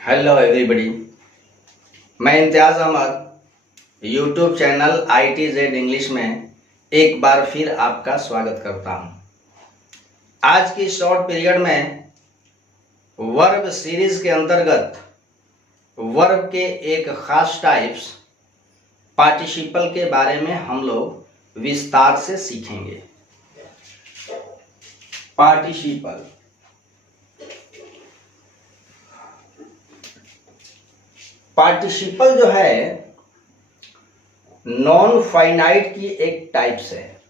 Hello everybody, मैं Imtiaz Ahmad YouTube channel ITZ English में एक बार फिर आपका स्वागत करता हूं। आज की शॉर्ट पीरियड में वर्ब सीरीज के अंतर्गत वर्ब के एक खास टाइप्स पार्टिसिपल के बारे में हम लोग विस्तार से सीखेंगे। पार्टिसिपल पार्टिसिपल जो है नॉन फाइनाइट की एक टाइप्स है।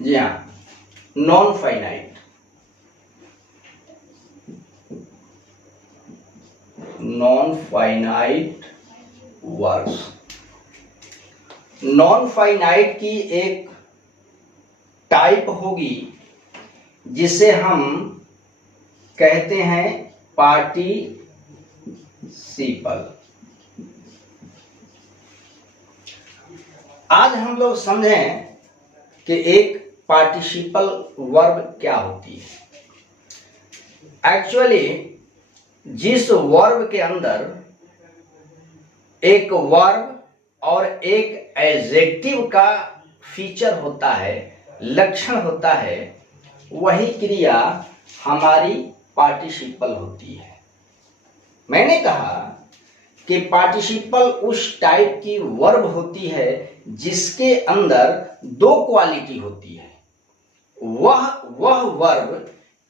जी हाँ, non finite words. Non finite की एक टाइप होगी जिसे हम कहते हैं पार्टिसिपल। आज हम लोग समझें कि एक पार्टिसिपल वर्ब क्या होती है। एक्चुअली जिस वर्ब के अंदर एक वर्ब और एक एडजेक्टिव का फीचर होता है, लक्षण होता है, वही क्रिया हमारी पार्टिसिपल होती है। मैंने कहा कि पार्टिसिपल उस टाइप की वर्ब होती है जिसके अंदर दो क्वालिटी होती है। वह वर्ब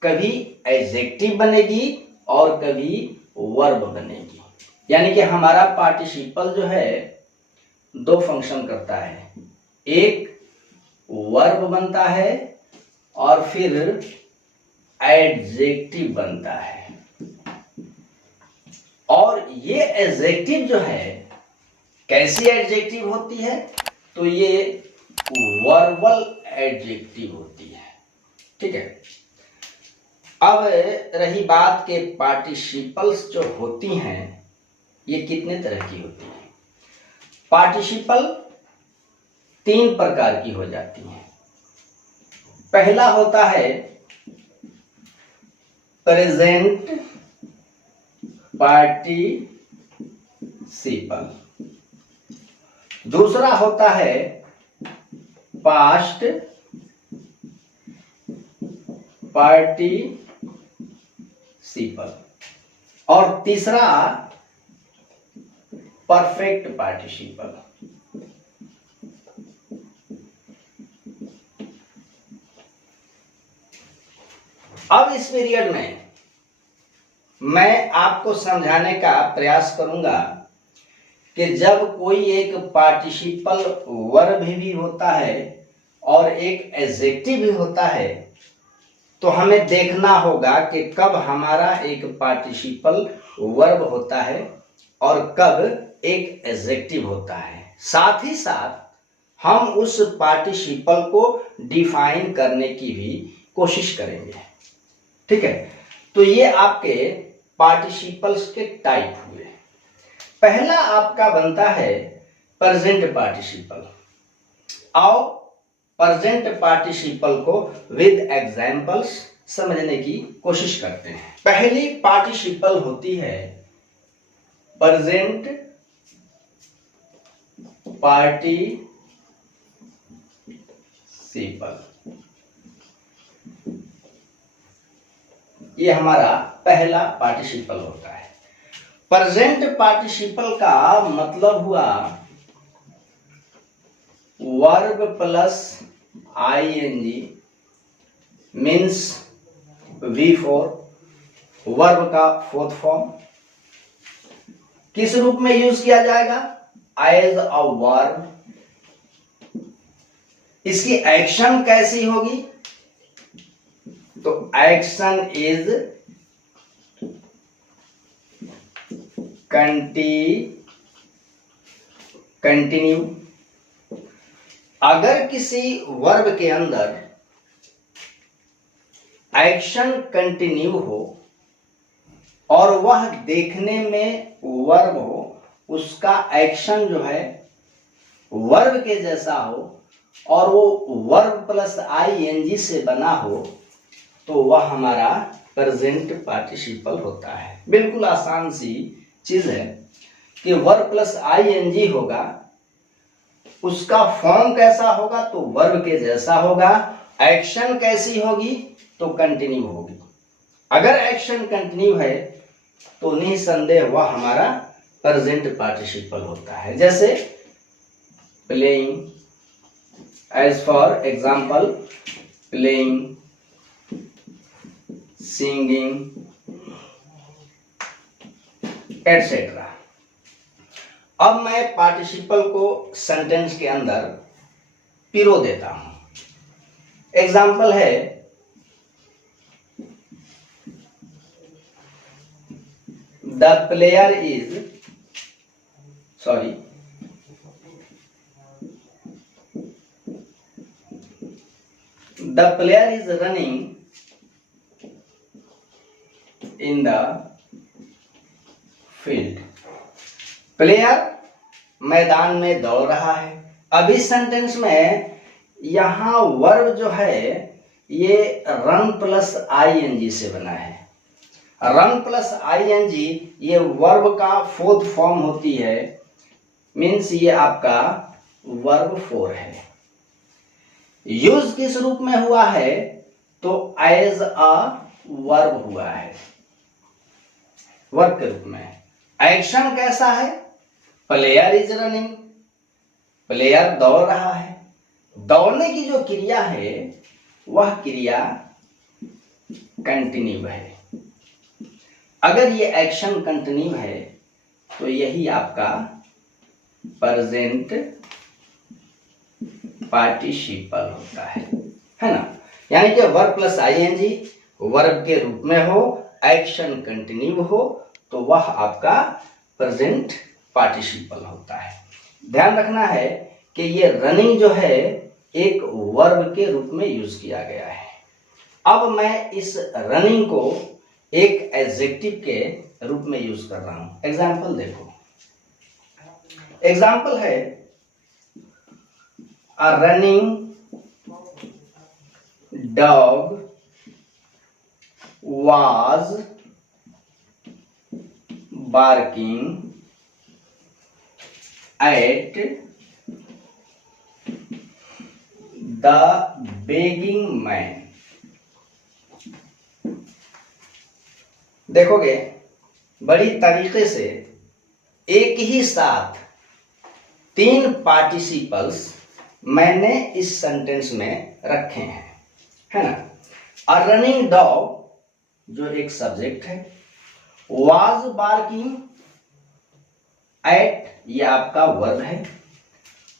कभी एडजेक्टिव बनेगी और कभी वर्ब बनेगी। यानी कि हमारा पार्टिसिपल जो है दो फंक्शन करता है, एक वर्ब बनता है और फिर एडजेक्टिव बनता है। और ये एडजेक्टिव जो है कैसी एडजेक्टिव होती है, तो ये वर्बल एडजेक्टिव होती है। ठीक है। अब रही बात के पार्टिसिपल्स जो होती हैं ये कितने तरह की होती हैं। पार्टिसिपल तीन प्रकार की हो जाती हैं। पहला होता है प्रेजेंट पार्टिसिपल, दूसरा होता है पास्ट पार्टिसिपल और तीसरा परफेक्ट पार्टिसिपल। अब इस पीरियड में मैं आपको समझाने का प्रयास करूंगा कि जब कोई एक पार्टिसिपल वर्ब भी होता है और एक एडजेक्टिव भी होता है, तो हमें देखना होगा कि कब हमारा एक पार्टिसिपल वर्ब होता है और कब एक एडजेक्टिव होता है। साथ ही साथ हम उस पार्टिसिपल को डिफाइन करने की भी कोशिश करेंगे। ठीक है। तो ये आपके पार्टिसिपल्स के टाइप हुए। पहला आपका बनता है प्रेजेंट पार्टिसिपल। आओ प्रेजेंट पार्टिसिपल को विद एग्जांपल्स समझने की कोशिश करते हैं। पहली पार्टिसिपल होती है प्रेजेंट पार्टिसिपल। ये हमारा पहला पार्टिसिपल होता है। प्रेजेंट पार्टिसिपल का मतलब हुआ verb plus ing means V4, verb का फोर्थ फॉर्म। किस रूप में यूज किया जाएगा? As a verb. इसकी एक्शन कैसी होगी? तो एक्शन इज कंटिन्यू। अगर किसी वर्ब के अंदर एक्शन कंटिन्यू हो और वह देखने में वर्ब हो, उसका एक्शन जो है वर्ब के जैसा हो और वो वर्ब प्लस ing से बना हो, तो वह हमारा प्रेजेंट पार्टिसिपल होता है। बिल्कुल आसान सी चीज है कि वर्ब प्लस आईएनजी होगा, उसका फॉर्म कैसा होगा तो वर्ब के जैसा होगा, एक्शन कैसी होगी तो कंटिन्यू होगी। अगर एक्शन कंटिन्यू है तो निसंदेह वह हमारा प्रेजेंट पार्टिसिपल होता है। जैसे playing, as for example playing, singing etcetera. अब मैं पार्टिसिपल को सेंटेंस के अंदर पिरो देता हूं। एग्जाम्पल है the player is running in the field. Player मैदान में दौड़ रहा है। अब इस सेंटेंस में यहां वर्ब जो है ये रन प्लस आईएनजी से बना है। रन प्लस आईएनजी ये वर्ब का फोर्थ फॉर्म होती है, मीन्स ये आपका वर्ब 4 है। यूज किस रूप में हुआ है तो एज अ वर्ब हुआ है, वर्ब के रूप में। एक्शन कैसा है, प्लेयर इज रनिंग, प्लेयर दौड़ रहा है। दौड़ने की जो क्रिया है वह क्रिया कंटिन्यू है। अगर ये एक्शन कंटिन्यू है तो यही आपका प्रेजेंट पार्टिसिपल होता है ना। यानी कि वर्ब प्लस आईएनजी वर्ब के रूप में हो, एक्शन कंटिन्यू हो तो वह आपका प्रेजेंट पार्टिसिपल होता है। ध्यान रखना है कि ये रनिंग जो है एक वर्ब के रूप में यूज किया गया है। अब मैं इस रनिंग को एक एडजेक्टिव के रूप में यूज कर रहा हूं। एग्जाम्पल देखो, एग्जाम्पल है अ running dog was barking at the begging man। देखोगे बड़ी तरीके से एक ही साथ 3 पार्टिसिपल्स मैंने इस सेंटेंस में रखे हैं, है ना। अ रनिंग डॉग जो एक सब्जेक्ट है, वाज बार्किंग एट ये आपका वर्ब है,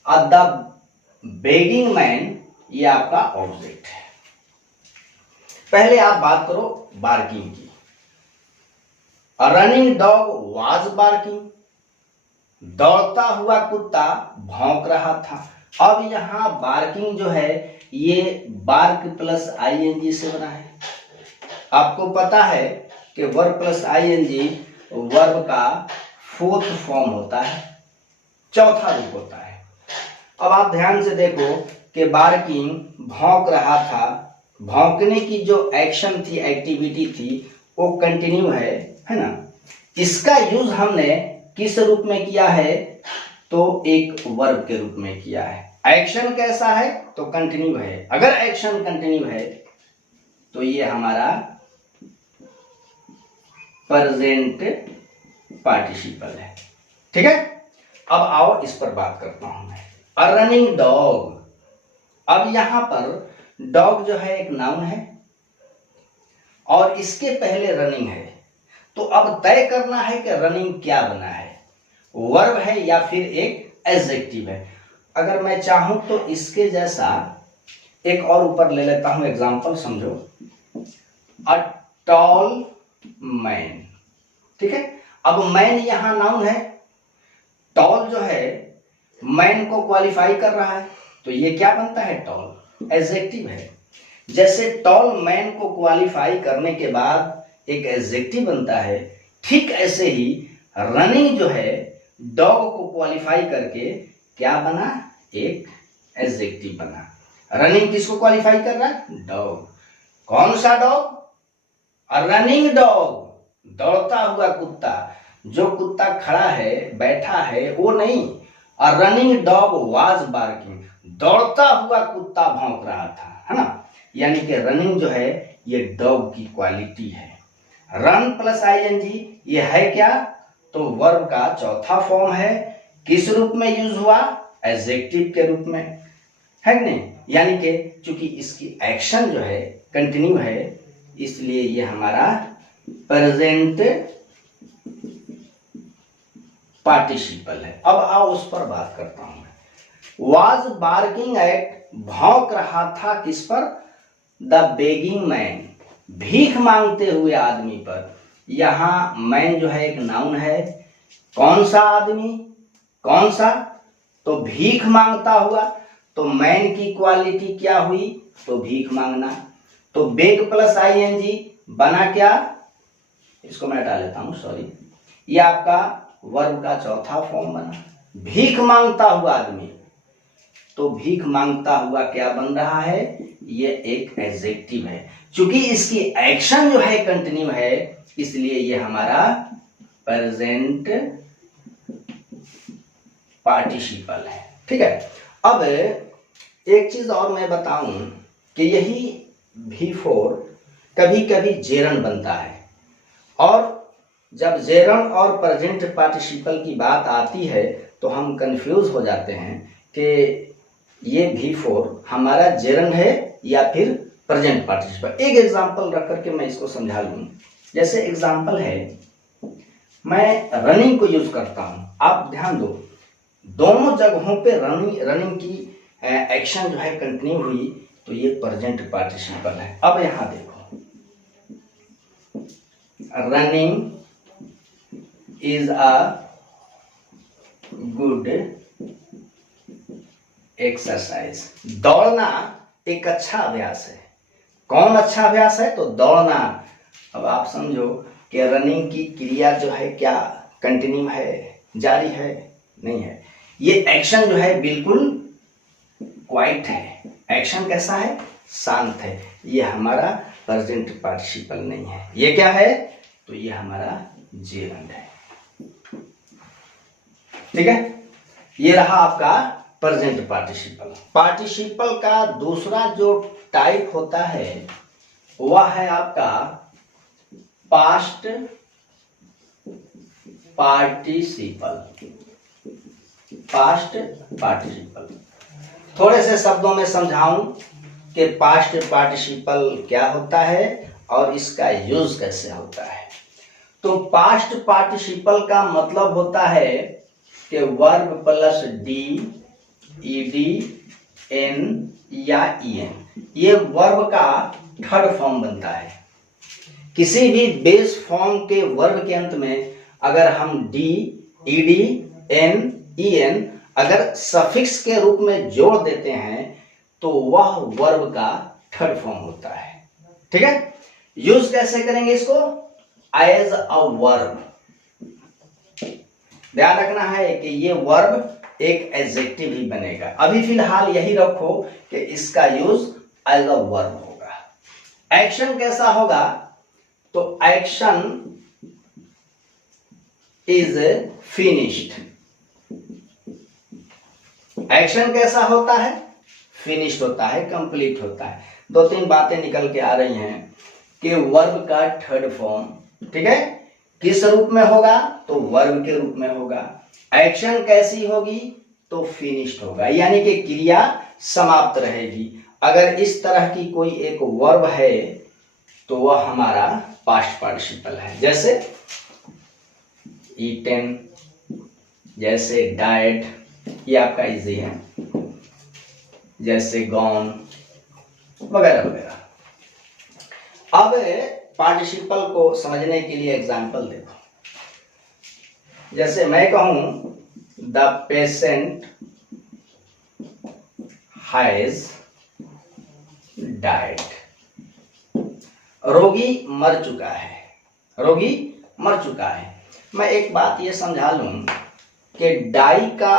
द बेगिंग मैन ये आपका ऑब्जेक्ट है। पहले आप बात करो बार्किंग की। अ रनिंग डॉग वाज बार्किंग, दौड़ता हुआ कुत्ता भौंक रहा था। अब यहां बार्किंग जो है ये बार्क प्लस आईएनजी से बना है। आपको पता है कि वर्ब प्लस आईएनजी वर्ब का 4th फॉर्म होता है, चौथा रूप होता है। अब आप ध्यान से देखो कि बार्किंग भौंक रहा था, भौंकने की जो एक्शन थी, एक्टिविटी थी वो कंटिन्यू है ना। इसका यूज हमने किस रूप में किया है तो एक वर्ब के रूप में किया है। एक्शन कैसा है तो कंटिन्यू है। अगर एक्शन कंटिन्यू है तो ये हमारा प्रेजेंट पार्टिसिपल है। ठीक है, अब आओ इस पर बात करता हूं मैं। अ रनिंग डॉग, अब यहां पर डॉग जो है एक नाउन है और इसके पहले रनिंग है, तो अब तय करना है कि रनिंग क्या बना है, वर्ब है या फिर एक एडजेक्टिव है। अगर मैं चाहूं तो इसके जैसा एक और ऊपर ले लेता हूं एग्जांपल, समझो अ टॉल मैन। ठीक है, अब मैन यहां नाउन है, टॉल जो है मैन को क्वालिफाई कर रहा है, तो ये क्या बनता है टॉल, एडजेक्टिव है। जैसे टॉल मैन को क्वालिफाई करने के बाद एक एडजेक्टिव बनता है, ठीक ऐसे ही रनिंग जो है डॉग को क्वालिफाई करके क्या बना, एक एडजेक्टिव बना। रनिंग किसको क्वालिफाई कर रहा है, डॉग। कौन सा डॉग, रनिंग डॉग, दौड़ता हुआ कुत्ता, जो कुत्ता खड़ा है बैठा है वो नहीं। रनिंग डॉग वाज बार्किंग, दौड़ता हुआ कुत्ता भौंक रहा था, है ना। यानी कि रनिंग जो है ये डॉग की क्वालिटी है। रन प्लस आईएनजी ये है क्या, तो वर्ब का चौथा फॉर्म है। किस रूप में यूज हुआ, एडजेक्टिव के रूप में, है नहीं। यानी कि चूंकि इसकी एक्शन जो है कंटिन्यू है, इसलिए ये हमारा प्रेजेंट पार्टिसिपल है। अब आओ उस पर बात करता हूं। वाज बार्किंग एट, भौंक रहा था किस पर, द बेगिंग मैन, भीख मांगते हुए आदमी पर। यहां मैन जो है एक नाउन है। कौन सा आदमी, कौन सा, तो भीख मांगता हुआ, तो मैन की क्वालिटी क्या हुई, तो भीख मांगना। तो बेग प्लस आईएनजी बना क्या, इसको मैं हटा लेता हूं, सॉरी, ये आपका वर्ब का चौथा फॉर्म बना। भीख मांगता हुआ आदमी, तो भीख मांगता हुआ क्या बन रहा है, ये एक एडजेक्टिव है। चूंकि इसकी एक्शन जो है कंटिन्यू है, इसलिए ये हमारा प्रेजेंट पार्टिसिपल है। ठीक है। अब एक चीज और मैं बताऊं कि यही V4 कभी कभी जेरन बनता है, और जब जेरन और प्रेजेंट पार्टिसिपल की बात आती है तो हम कंफ्यूज हो जाते हैं कि ये V4 हमारा जेरन है या फिर प्रेजेंट पार्टिसिपल। एक एग्जांपल रख करके मैं इसको समझा लूं। जैसे एग्जांपल है, मैं रनिंग को यूज करता हूं, आप ध्यान दो, दोनों जगहों पे रनिंग की एक्शन जो है कंटिन्यू हुई, तो ये प्रेजेंट पार्टिसिपल है। अब यहां देखो, running is a good exercise, दौड़ना एक अच्छा अभ्यास है। कौन अच्छा अभ्यास है, तो दौड़ना। अब आप समझो कि रनिंग की क्रिया जो है क्या कंटिन्यू है, जारी है, नहीं है। ये एक्शन जो है बिल्कुल क्वाइट है। एक्शन कैसा है, शांत है। ये हमारा प्रेजेंट पार्टिसिपल नहीं है। ये क्या है, तो ये हमारा जेरंड है। ठीक है। ये रहा आपका प्रेजेंट पार्टिसिपल। पार्टिसिपल का दूसरा जो टाइप होता है वह है आपका पास्ट पार्टिसिपल। पास्ट पार्टिसिपल, थोड़े से शब्दों में समझाऊं कि पास्ट पार्टिसिपल क्या होता है और इसका यूज कैसे होता है। तो पास्ट पार्टिसिपल का मतलब होता है कि verb plus D, ED, N या ईएन, ये वर्ब का थर्ड फॉर्म बनता है। किसी भी बेस फॉर्म के वर्ब के अंत में अगर हम डी, ईडी, एन, ईएन अगर सफिक्स के रूप में जोड़ देते हैं तो वह वर्ब का थर्ड फॉर्म होता है। ठीक है। यूज कैसे करेंगे इसको, एज अ वर्ब। ध्यान रखना है कि ये वर्ब एक एडजेक्टिव ही बनेगा। अभी फिलहाल यही रखो कि इसका यूज एज अ वर्ब होगा। एक्शन कैसा होगा, तो एक्शन इज फिनिश्ड। एक्शन कैसा होता है, फिनिश्ड होता है, कंप्लीट होता है। दो तीन बातें निकल के आ रही हैं कि वर्ब का थर्ड फॉर्म, ठीक है, किस रूप में होगा, तो वर्ब के रूप में होगा। एक्शन कैसी होगी, तो फिनिश्ड होगा, यानी कि क्रिया समाप्त रहेगी। अगर इस तरह की कोई एक वर्ब है तो वह हमारा पास्ट पार्टिसिपल है। जैसे ईटेन, जैसे डाइड, ये आपका इजी है, जैसे गॉन वगैरह वगैरह। अब पार्टिसिपल को समझने के लिए एग्जांपल देखो। जैसे मैं कहूं द पेशेंट हैज डाइड, रोगी मर चुका है, रोगी मर चुका है। मैं एक बात ये समझा लूं कि डाई का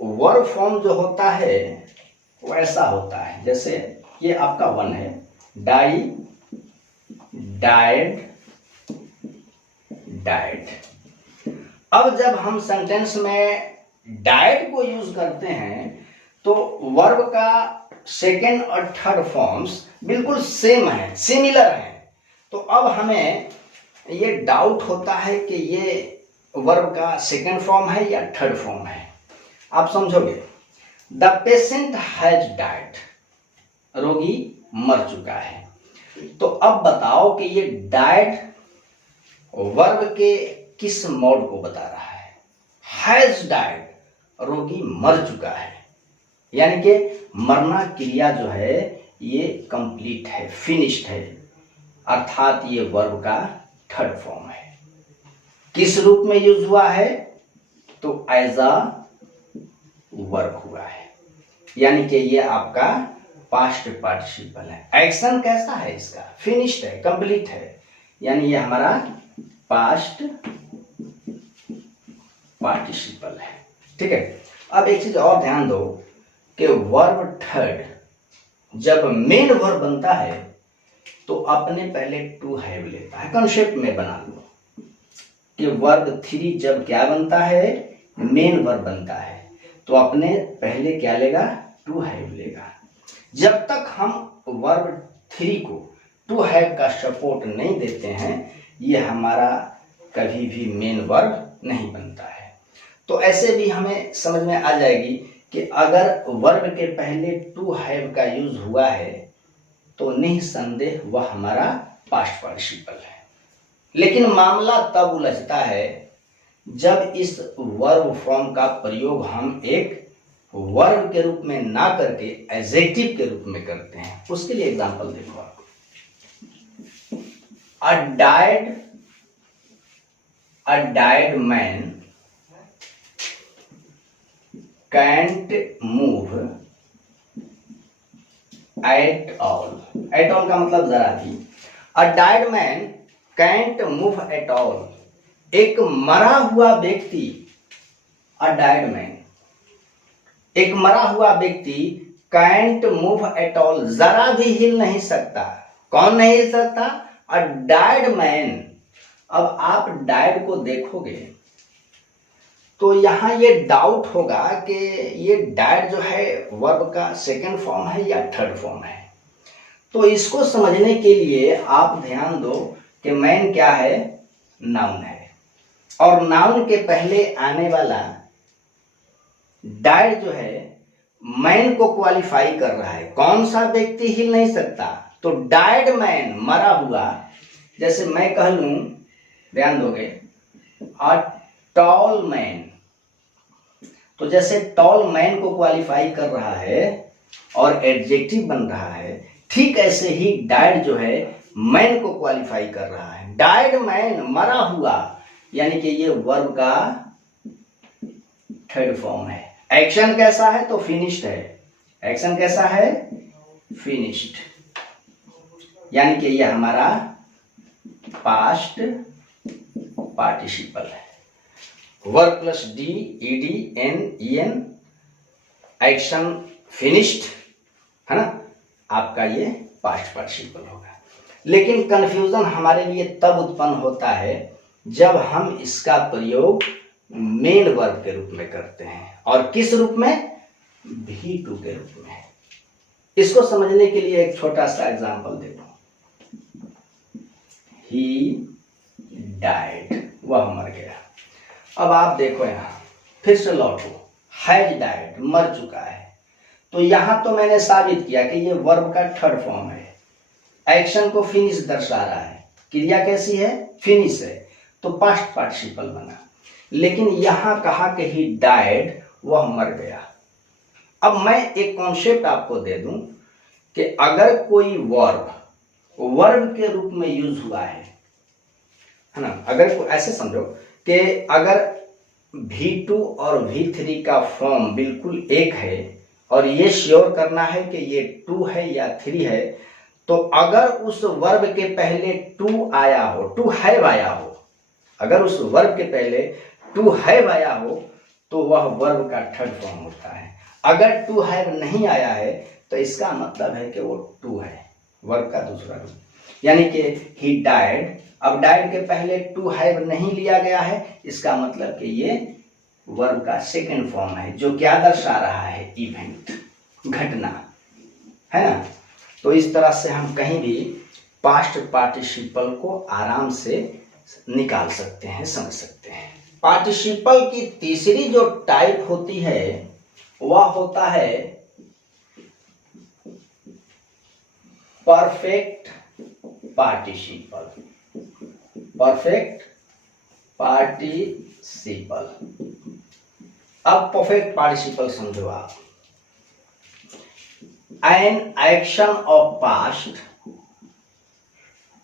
वर्ब फॉर्म जो होता है वो ऐसा होता है, जैसे ये आपका वन है, डाई डाइड, डाइड। अब जब हम सेंटेंस में डाइड को यूज करते हैं तो वर्ब का सेकेंड और थर्ड फॉर्म्स बिल्कुल सेम है, सिमिलर है। तो अब हमें ये डाउट होता है कि ये वर्ब का सेकेंड फॉर्म है या थर्ड फॉर्म है। आप समझोगे, द पेशेंट हैज डाइड, रोगी मर चुका है। तो अब बताओ कि ये डाइड वर्ब के किस मोड को बता रहा है। हैज डाइड, रोगी मर चुका है, यानी कि मरना क्रिया जो है ये कंप्लीट है, फिनिश्ड है, अर्थात ये वर्ब का थर्ड फॉर्म है। किस रूप में यूज हुआ है, तो एज अ वर्ब हुआ है, यानी कि ये आपका पास्ट पार्टिसिपल है। एक्शन कैसा है इसका, फिनिश्ड है, कंप्लीट है, यानी ये हमारा पास्ट पार्टिसिपल है। ठीक है। अब एक चीज और ध्यान दो कि वर्ब थर्ड जब मेन वर्ब बनता है तो अपने पहले टू हैव लेता है। कंसेप्ट में बना लो कि वर्ब थ्री जब क्या बनता है, मेन वर्ब बनता है, तो अपने पहले क्या लेगा, टू हैव लेगा। जब तक हम वर्ब थ्री को टू हैव का सपोर्ट नहीं देते हैं, ये हमारा कभी भी मेन वर्ब नहीं बनता है। तो ऐसे भी हमें समझ में आ जाएगी कि अगर वर्ब के पहले टू हैव का यूज हुआ है तो निसंदेह वह हमारा पास्ट पार्टिसिपल है। लेकिन मामला तब उलझता है जब इस वर्ब फॉर्म का प्रयोग हम एक वर्ब के रूप में ना करके एडजेक्टिव के रूप में करते हैं। उसके लिए एग्जांपल देखो आप, a died man can't move at all. At all का मतलब जरा भी। A died man can't move at all, एक मरा हुआ व्यक्ति, अ डाइड मैन, एक मरा हुआ व्यक्ति कैंट मूव एट ऑल, जरा भी हिल नहीं सकता। कौन नहीं हिल सकता, अ डाइड मैन। अब आप डाइड को देखोगे तो यहां ये डाउट होगा कि ये डाइड जो है वर्ब का सेकंड फॉर्म है या थर्ड फॉर्म है। तो इसको समझने के लिए आप ध्यान दो कि मैन क्या है, नाउन है, और नाउन के पहले आने वाला डाइड जो है मैन को क्वालिफाई कर रहा है। कौन सा व्यक्ति हिल नहीं सकता, तो डाइड मैन, मरा हुआ। जैसे मैं कह लूं, ध्यान दोगे, अ टॉल मैन, तो जैसे टॉल मैन को क्वालिफाई कर रहा है और एडजेक्टिव बन रहा है, ठीक ऐसे ही डाइड जो है मैन को क्वालिफाई कर रहा है। डाइड मैन, मरा हुआ, यानी कि ये वर्ब का थर्ड फॉर्म है। एक्शन कैसा है, तो फिनिश्ड है। एक्शन कैसा है, फिनिश्ड, यानी कि ये हमारा पास्ट पार्टिसिपल है। Verb plus D, ED, N, EN, action finished, है ना, आपका ये पास्ट पार्टिसिपल होगा। लेकिन कंफ्यूजन हमारे लिए तब उत्पन्न होता है जब हम इसका प्रयोग मेन वर्ब के रूप में करते हैं। और किस रूप में, V2 के रूप में। इसको समझने के लिए एक छोटा सा एग्जांपल देखो, ही डाइड, वह मर गया। अब आप देखो यहां फिर से लौटो, हैज डाइड, मर चुका है। तो यहां तो मैंने साबित किया कि ये वर्ब का थर्ड फॉर्म है। एक्शन को फिनिश दर्शा रहा है, क्रिया कैसी है, फिनिश है, तो पास्ट पार्टिसिपल बना। लेकिन यहां कहा कि ही डाइड, वह मर गया। अब मैं एक कॉन्सेप्ट आपको दे दूं कि अगर कोई वर्ब के रूप में यूज हुआ है ना, अगर ऐसे समझो कि अगर V2 और V3 का फॉर्म बिल्कुल एक है और ये श्योर करना है कि ये 2 है या 3 है, तो अगर उस वर्ब के पहले टू आया हो, टू हैव आया हो, अगर उस वर्ब के पहले टू हैव आया हो तो वह वर्ब का थर्ड फॉर्म होता है। अगर टू हैव नहीं आया है तो इसका मतलब है कि वो टू है, वर्ब का दूसरा रूप। यानी कि ही डाइड। अब डाइड के पहले टू हैव नहीं लिया गया है, इसका मतलब कि ये वर्ब का सेकंड फॉर्म है जो क्या दर्शा रहा है, इवेंट, घटना, है ना। तो इस तरह से हम कहीं भी पास्ट पार्टिसिपल को आराम से निकाल सकते हैं, समझ सकते हैं। पार्टिसिपल की तीसरी जो टाइप होती है वह होता है परफेक्ट पार्टिसिपल। Perfect participle. अब परफेक्ट पार्टिसिपल समझो आप। An action of past,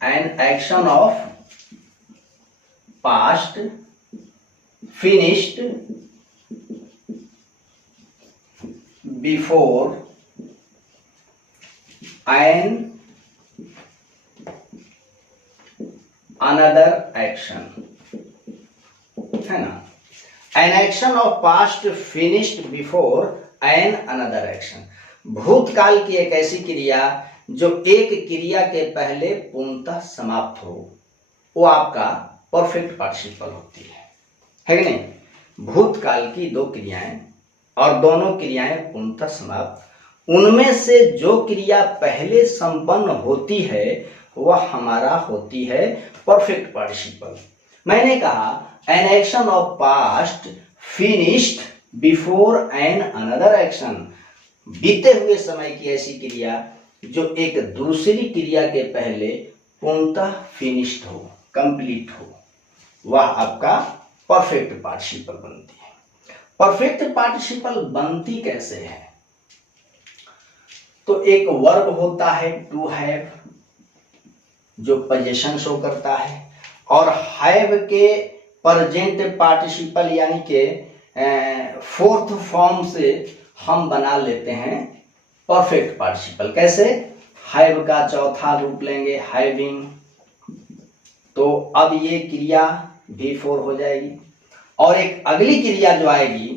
an action of past finished before an another action, है ना। an action of past finished before an another action। भूतकाल की एक ऐसी क्रिया जो एक क्रिया के पहले पूर्णतः समाप्त हो, वो आपका परफेक्ट पार्टिसिपल होती है कि नहीं। भूतकाल की दो क्रियाएं और दोनों क्रियाएं पूर्णतः समाप्त, उनमें से जो क्रिया पहले संपन्न होती है वह हमारा होती है परफेक्ट पार्टिसिपल। मैंने कहा an action of past finished before an another action, बीते हुए समय की ऐसी क्रिया जो एक दूसरी क्रिया के पहले पूर्णतः फिनिश्ड हो, कंप्लीट हो, वह आपका परफेक्ट पार्टिसिपल बनती है। परफेक्ट पार्टिसिपल बनती कैसे है? तो एक वर्ब होता है टू हैव जो पोजीशन शो करता है, और हैव के प्रेजेंट पार्टिसिपल यानी के फोर्थ फॉर्म से हम बना लेते हैं परफेक्ट पार्टिसिपल। कैसे? हैव का चौथा रूप लेंगे हैविंग, तो अब ये क्रिया V4 हो जाएगी, और एक अगली क्रिया जो आएगी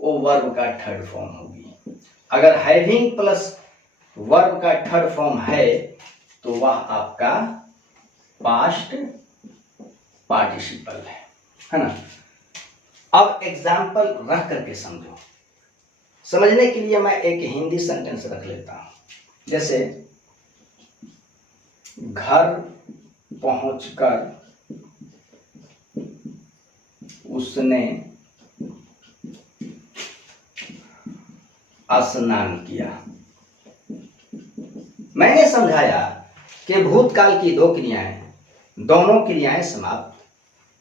वो वर्ब का थर्ड फॉर्म होगी। अगर हैविंग प्लस वर्ब का थर्ड फॉर्म है तो वह आपका पास्ट पार्टिसिपल है ना। अब एग्जाम्पल रख करके समझो। समझने के लिए मैं एक हिंदी सेंटेंस रख लेता हूं, जैसे घर पहुंचकर उसने स्नान किया। मैंने समझाया कि भूतकाल की दो क्रियाएं, दोनों क्रियाएं समाप्त,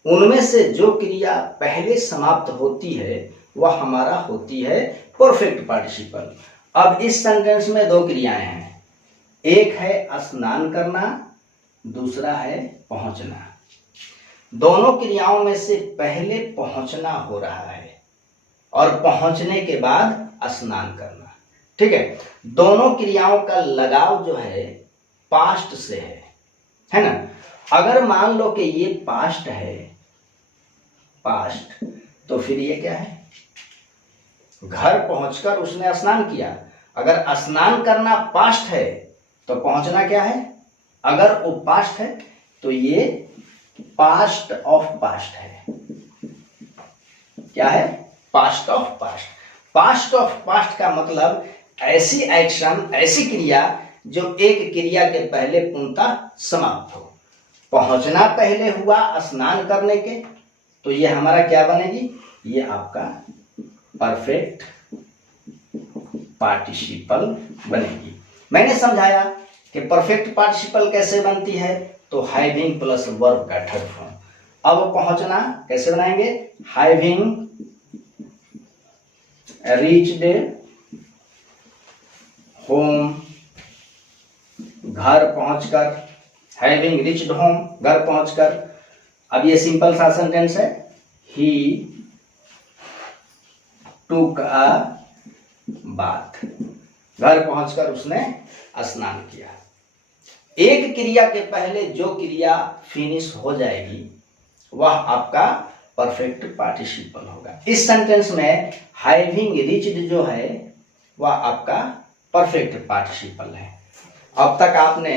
उनमें से जो क्रिया पहले समाप्त होती है वह हमारा होती है परफेक्ट पार्टिसिपल। अब इस सेंटेंस में दो क्रियाएं हैं, एक है स्नान करना, दूसरा है पहुंचना। दोनों क्रियाओं में से पहले पहुंचना हो रहा है और पहुंचने के बाद स्नान करना, ठीक है। दोनों क्रियाओं का लगाव जो है पास्ट से है ना। अगर मान लो कि ये पास्ट है, पास्ट, तो फिर ये क्या है? घर पहुंचकर उसने स्नान किया। अगर स्नान करना पास्ट है तो पहुंचना क्या है? अगर वो पास्ट है तो ये पास्ट ऑफ पास्ट है। क्या है? Past of past. Past of past का मतलब ऐसी एक्शन, ऐसी क्रिया जो एक क्रिया के पहले पूर्णतः समाप्त हो। पहुंचना पहले हुआ स्नान करने के, तो ये हमारा क्या बनेगी? ये आपका परफेक्ट पार्टिसिपल बनेगी। मैंने समझाया कि परफेक्ट पार्टिसिपल कैसे बनती है, तो हैविंग प्लस वर्ब का थर्ड फॉर्म। अब पहुंचना कैसे बनाएंगे? हैविंग रीच्ड होम, घर पहुंचकर, हैविंग रीच्ड होम, घर पहुंचकर। अब ये सिंपल सा सेंटेंस है, ही टूक अ बाथ, घर पहुंचकर उसने स्नान किया। एक क्रिया के पहले जो क्रिया फिनिश हो जाएगी वह आपका परफेक्ट पार्टिसिपल होगा। इस सेंटेंस में हैविंग रीच्ड जो है वह आपका परफेक्ट पार्टिसिपल है। अब तक आपने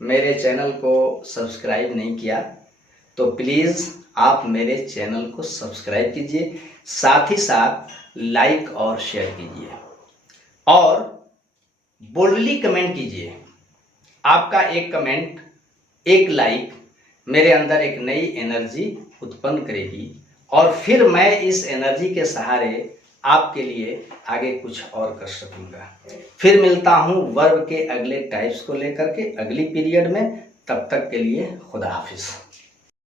मेरे चैनल को सब्सक्राइब नहीं किया तो प्लीज़ आप मेरे चैनल को सब्सक्राइब कीजिए, साथ ही साथ लाइक और शेयर कीजिए और बोल्डली कमेंट कीजिए। आपका एक कमेंट, एक लाइक मेरे अंदर एक नई एनर्जी उत्पन्न करेगी और फिर मैं इस एनर्जी के सहारे आपके लिए आगे कुछ और कर सकूंगा। फिर मिलता हूं वर्ब के अगले टाइप्स को लेकर के अगली पीरियड में। तब तक के लिए खुदा हाफिज।